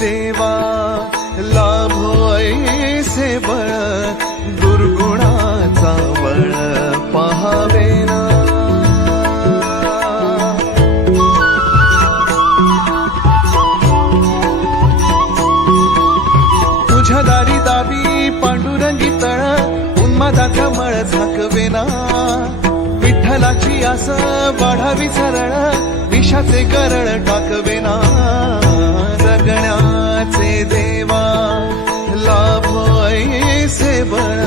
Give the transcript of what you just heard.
देवा लाभो ऐसे बळ दुर्गुणाचा बळ पहावे ना। तुझ्या दारी दाबी पांडुरंगी तळ उन्मादाचा मळ झाकवेना। विठ्ठलाची आस वाढावी सरळ विषाचे गरळ टाकवेना। जगण्याचे देवा लाभो ऐसे बळ